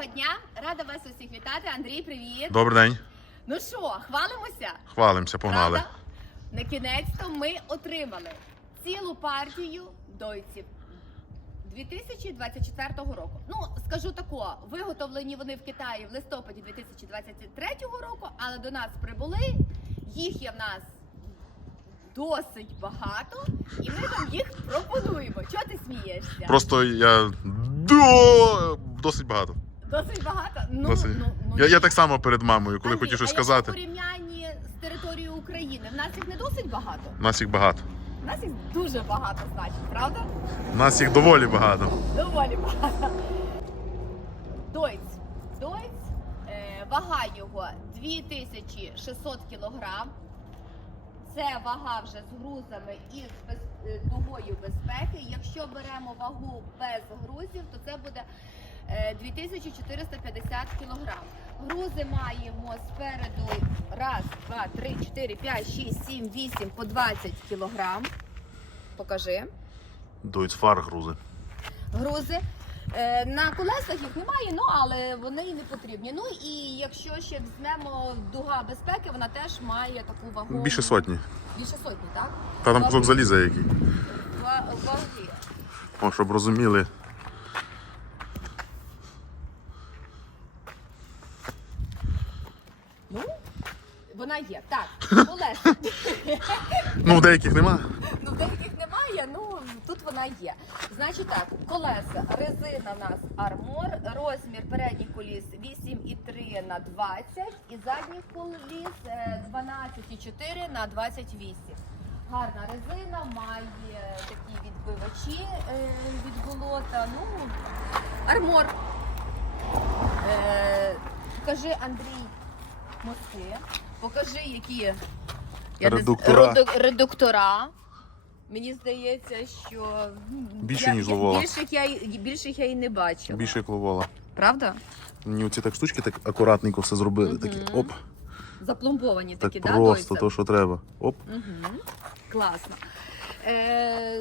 Доброго дня! Рада вас усіх вітати. Андрій, привіт! Добрий день. Ну що, хвалимося? Хвалимося, погнали. Правда? На кінець-то ми отримали цілу партію дойців 2024 року. Ну, скажу тако, виготовлені вони в Китаї в листопаді 2023 року, але до нас прибули. Їх є в нас досить багато, і ми вам їх пропонуємо. Чого ти смієшся? Просто я до... досить багато. Досить багато. Ну, Досить. ну, ну, Я, я так само перед мамою, коли Андрій, хотів щось а якщо сказати. в порівнянні з територією України, в нас їх не досить багато. Нас їх багато. В нас їх дуже багато, значить, правда? Нас їх доволі багато. Доволі багато. Дойць. Дойць. Е, вага його 2600 кілограм. Це вага вже з грузами і з без, е, дугою безпеки. Якщо беремо вагу без грузів, то це буде 2450 кілограм. Грузи маємо спереду раз, два, три, чотири, п'ять, шість, сім, вісім по 20 кілограм. Покажи Дують фар грузи. грузи. Е, На колесах їх немає, ну але вони і не потрібні. Ну і якщо ще візьмемо дуга безпеки, вона теж має таку вагу. Більше сотні. Більше сотні, так? Та там кусок заліза який. Ва- Ваги. О, щоб розуміли. Ну, вона є. Так, колеса. Ну, в деяких нема. Ну, деяких немає, ну тут вона є. Значить так, колеса, резина в нас армор, розмір передніх коліс 8,3 на 20 і задніх коліс е, 12,4 на 28. Гарна резина, має такі відбивачі е, від болота. Ну, армор. Е, покажи, Андрій, мостки. Покажи, які я не з- Редуктора. реду- редуктора. Мені здається, що Більше, я- ніж я- Ловола. Більших я, й- більших я і не бачила. Більше як ловола. Правда? Мені оці так штучки так акуратненько все зробили. Такі Мгм. оп. Запломбовані Так такі, да, просто, дойця? то, що треба. Оп. Угу. Класно. Е,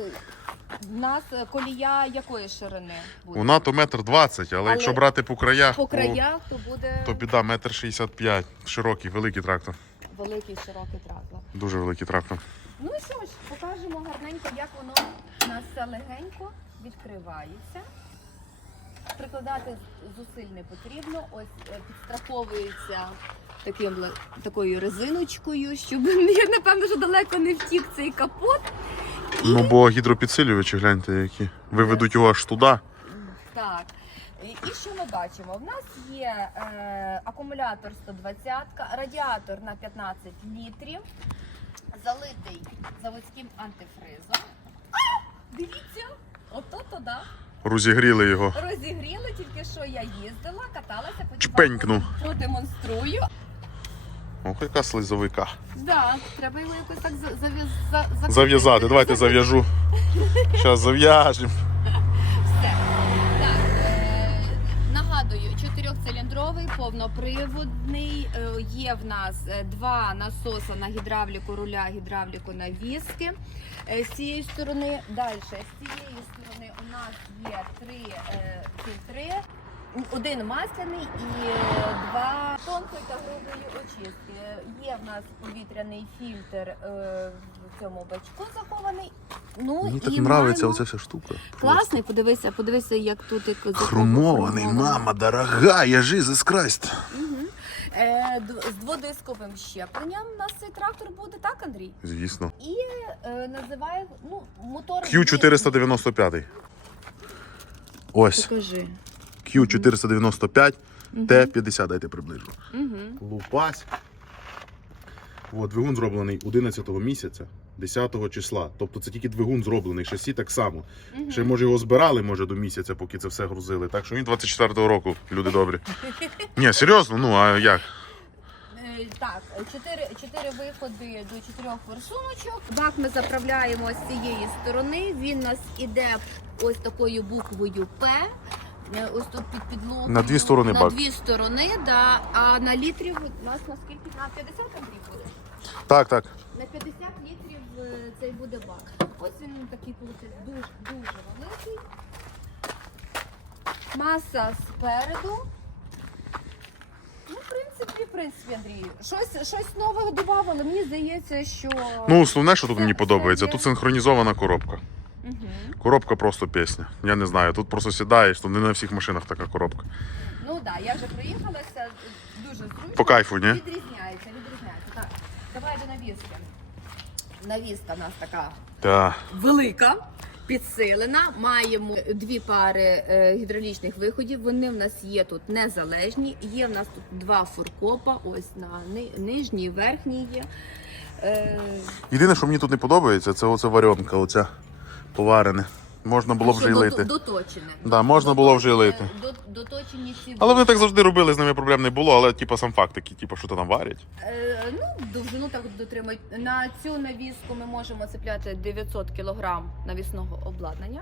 в нас колія якої ширини буде? Вона то метр двадцять, але, Але якщо брати по краях, По то- краях то буде то біда метр шістдесят п'ять. Широкий, великий трактор. великий широкий трактор. Дуже великий трактор. Ну і що ж, покажемо гарненько, як воно у нас все легенько відкривається. Прикладати зусиль не потрібно. Ось е, підстраховується таким, ле- такою резиночкою, щоб я напевно що далеко не втік цей капот. Ну, бо гідропідсилювачі, гляньте, які. Виведуть його аж туди. Так. І що ми бачимо? В нас є е, акумулятор 120, радіатор на 15 літрів, залитий заводським антифризом. А, дивіться, ото то да. Розігріли його. Розігріли, тільки що я їздила, каталася, потім вам продемонструю. Ох, яка слизовика. Да, треба його якось так за- зав'яз- за- Зав'язати, давайте зав'яжу. Зараз зав'яжемо. Все. Так, е, нагадую, чотирьохциліндровий, повноприводний. Е, є в нас е, два насоси на гідравліку руля, гідравліку на віски. Е, з цієї сторони, далі, з цієї сторони у нас є три е, фільтри. Один масляний і е, два тонкої та грубої очистки. Є в нас повітряний фільтр е, в цьому бачку захований. Ну, Мені так і подобається маємо- оця вся штука. Класний, подивися, подивися, як тут як Хромований, мама, дорога, я Jesus Christ. Угу. Е, з дводисковим щепленням у нас цей трактор буде, так, Андрій? Звісно. І е, називає ну, мотор. Q495. Ось. Покажи. Q495 T50, дайте приближу. Угу. Лупась. От, двигун зроблений 11 місяця, 10 числа. Тобто це тільки двигун зроблений, шасі так само. Ще може його збирали, може, до місяця, поки це все грузили. Так що він 24-го року, люди добрі. Ні, серйозно, ну а як? Е, Так, чотири, чотири виходи до чотирьох форсуночок. Бак ми заправляємо з цієї сторони. Він у нас іде ось такою буквою П. Е, Ось тут під підлогою. На дві сторони бак. На дві сторони, да. А на літрів у нас наскільки? На 50 Андрій буде? Так, так. На 50 літрів е, цей буде бак. Ось він такий виходить дуже дуже великий. Маса спереду тобі, в принципі, Андрій, щось, щось нове додавали. Мені здається, що. Ну, основне, що тут мені подобається, тут синхронізована коробка. Мгм. Коробка просто пісня. Я не знаю, тут просто сідаєш, тут не на всіх машинах така коробка. Ну так, да, я вже проїхалася, дуже зручно. По кайфу, ні? Відрізняється, відрізняється. Так, давай до навіски. Навіска в нас така Так. велика. Підсилена, маємо дві пари е, гідравлічних виходів. Вони в нас є тут незалежні. Є в нас тут два фуркопа. Ось на ни- нижній, верхній є. Е, Єдине, що мені тут не подобається, це оце варенка, оця поварене. Можна було вже й лити. Доточене. Да, можна було вже й лити. Доточені ці Але вони так завжди робили, з ними проблем не було, але типу сам факт такий, типу, що то там варять. Е, ну, довжину так дотримують. На цю навіску ми можемо цепляти 900 кг навісного обладнання.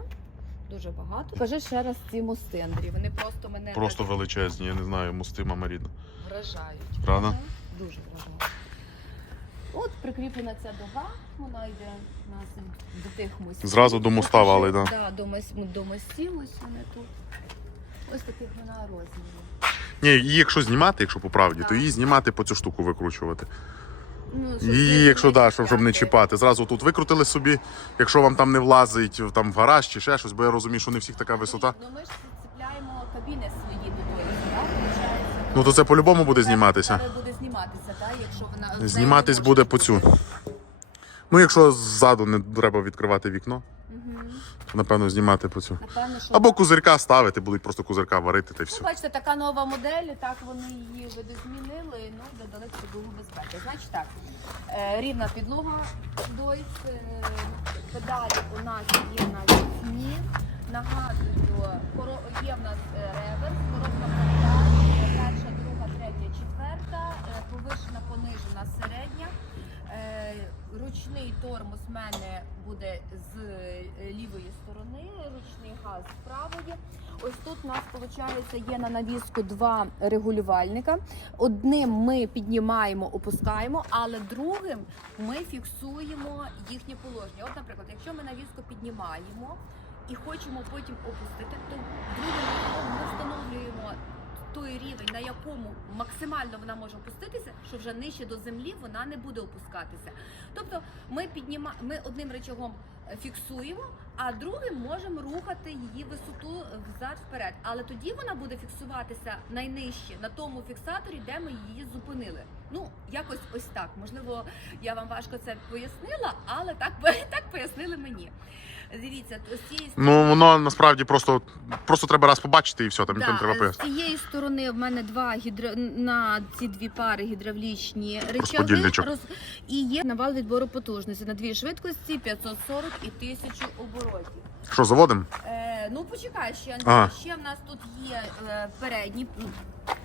Дуже багато. Кажи ще раз ці мости, Андрій. Вони просто мене Просто величезні, я не знаю, мости мама рідна. вражають. Правда? Дуже вражають. От прикріплена ця дуга, вона йде у нас до тих мостів. Зразу до моста Покажи, вали, да. До, мос- до мостів ось вони тут. Ось таких вона розмірів. Ні, її якщо знімати, якщо по правді, то її знімати по цю штуку викручувати. Ну, щоб Її, якщо да, щоб, щоб не чіпляти. чіпати. Зразу тут викрутили собі, якщо вам там не влазить там в гараж чи ще щось, бо я розумію, що не всіх така висота. Ну ми ж цепляємо кабіни свої до тої, так? Ну то це по-любому буде зніматися. Буде зніматися, так? Якщо вона Зніматись буде по цю. Ну, якщо ззаду не треба відкривати вікно, Мгм. то напевно знімати по цю. Напевно, що Або козирка ставити, будуть просто козирка варити та й Ну, все. бачите, така нова модель, так вони її видозмінили, ну, додали підлогу безпеки. Значить так, е, рівна підлога Дойц, е, педалі у нас є на вікні. Нагадую, коро- є в нас е, реверс, коробка передач, е, перша, друга, третя, четверта, е, повишена, понижена, середня. Е, Ручний тормоз в мене буде з е, лівої сторони, ручний газ з правої. Ось тут у нас виходить є на навіску два регулювальника. Одним ми піднімаємо, опускаємо, але другим ми фіксуємо їхнє положення. От, наприклад, якщо ми навіску піднімаємо і хочемо потім опустити, то другим ми встановлюємо той рівень, на якому максимально вона може опуститися, що вже нижче до землі вона не буде опускатися. Тобто ми підніма... ми одним речагом е, фіксуємо, а другим можемо рухати її висоту взад вперед. Але тоді вона буде фіксуватися найнижче на тому фіксаторі, де ми її зупинили. Ну, якось ось так. Можливо, я вам важко це пояснила, але так, так пояснили мені. Дивіться, з цієї Ну воно насправді просто, просто треба раз побачити і все, там нічого не треба з пояснити. цієї сторони в мене два гідро... на ці дві пари гідравлічні речаги Розподільничок. і є навал відбору потужності на дві швидкості 540 і 1000 оборотів. Що, заводимо? Е, ну почекай ще Андрій. Ага. Ще в нас тут є е, передній м,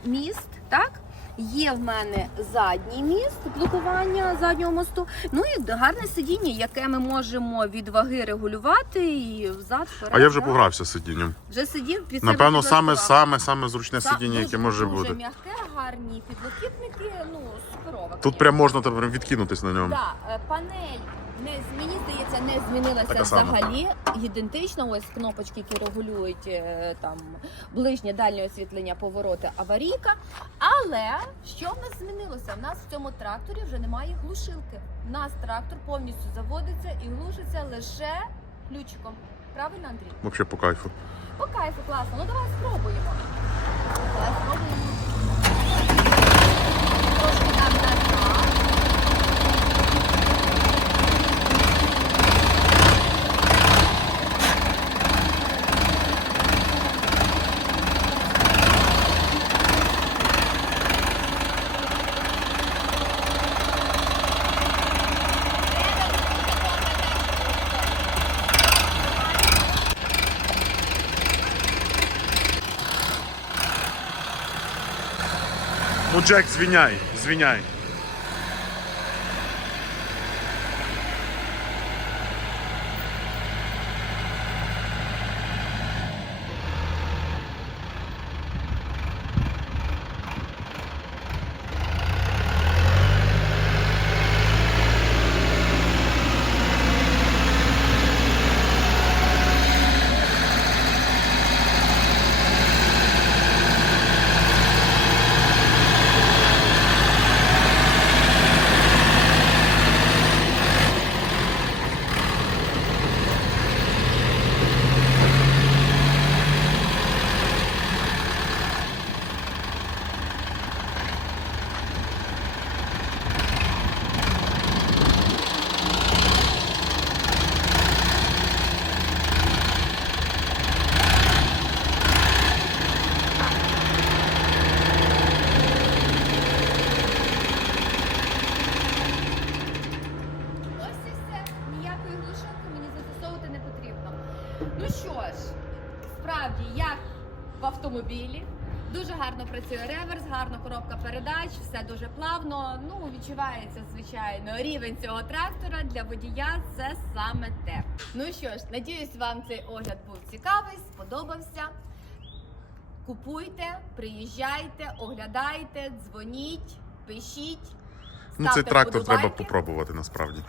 міст, так? Є в мене задній міст, блокування заднього мосту. Ну і гарне сидіння, яке ми можемо від ваги регулювати і взад вперед. А я вже так? погрався з сидінням. Вже сидів під себе Напевно, саме підлаштував. саме саме зручне Са- сидіння, дуже- яке може дуже бути. м'яке, гарні підлокітники, ну суперово. Тут прям можна там відкинутись на ньому. Да, е, панель не мені здається, не змінилася Така сама. взагалі. Ідентично, ось кнопочки, які регулюють е, там ближнє дальнє освітлення, повороти, аварійка. Але що в нас змінилося? В нас в цьому тракторі вже немає глушилки. У нас трактор повністю заводиться і глушиться лише ключиком. Правильно, Андрій? Взагалі по кайфу. По кайфу, класно. Ну давай спробуємо. Давай спробуємо. Джек, звіняй, звіняй. Автомобілі. Дуже гарно працює реверс, гарна коробка передач, все дуже плавно. Ну відчувається звичайно рівень цього трактора для водія. Це саме те. Ну що ж, надіюсь, вам цей огляд був цікавий, сподобався. Купуйте, приїжджайте, оглядайте, дзвоніть, пишіть. Ну, цей трактор треба попробувати насправді.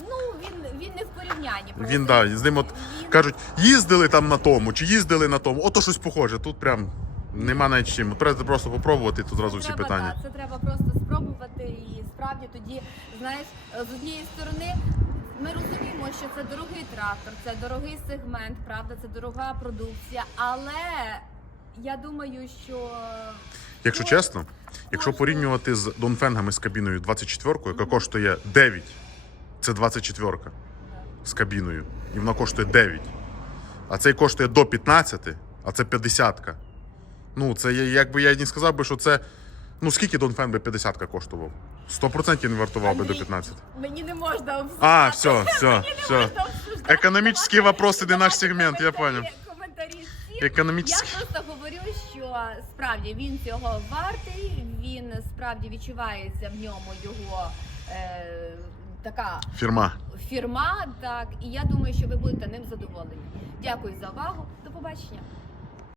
Ну він, він не в порівнянні. Він да, з ним от кажуть, їздили там на тому, чи їздили на тому, ото щось похоже. Тут прям нема навіть чим. Треба просто попробувати, тут зразу всі треба, питання. так, це треба просто спробувати і справді тоді, знаєш, з однієї сторони. Ми розуміємо, що це дорогий трактор, це дорогий сегмент, правда, це дорога продукція. Але я думаю, що Якщо Ну, чесно, якщо можна. порівнювати з Донфенгами з кабіною 24, яка коштує 9, це 24 з кабіною, і вона коштує 9. А цей коштує до 15, а це 50. Ну, це якби я не сказав би, що це. Ну, скільки Донфен би 50 коштував? 100% не вартував би до 15. мені не можна обсуждати. А, все, все, все. Економічні вопроси не наш сегмент, я понял. Економічні. Я просто говорю, що справді він цього вартий, він справді відчувається в ньому його е, така Фірма. фірма. Так, і я думаю, що ви будете ним задоволені. Дякую за увагу. До побачення.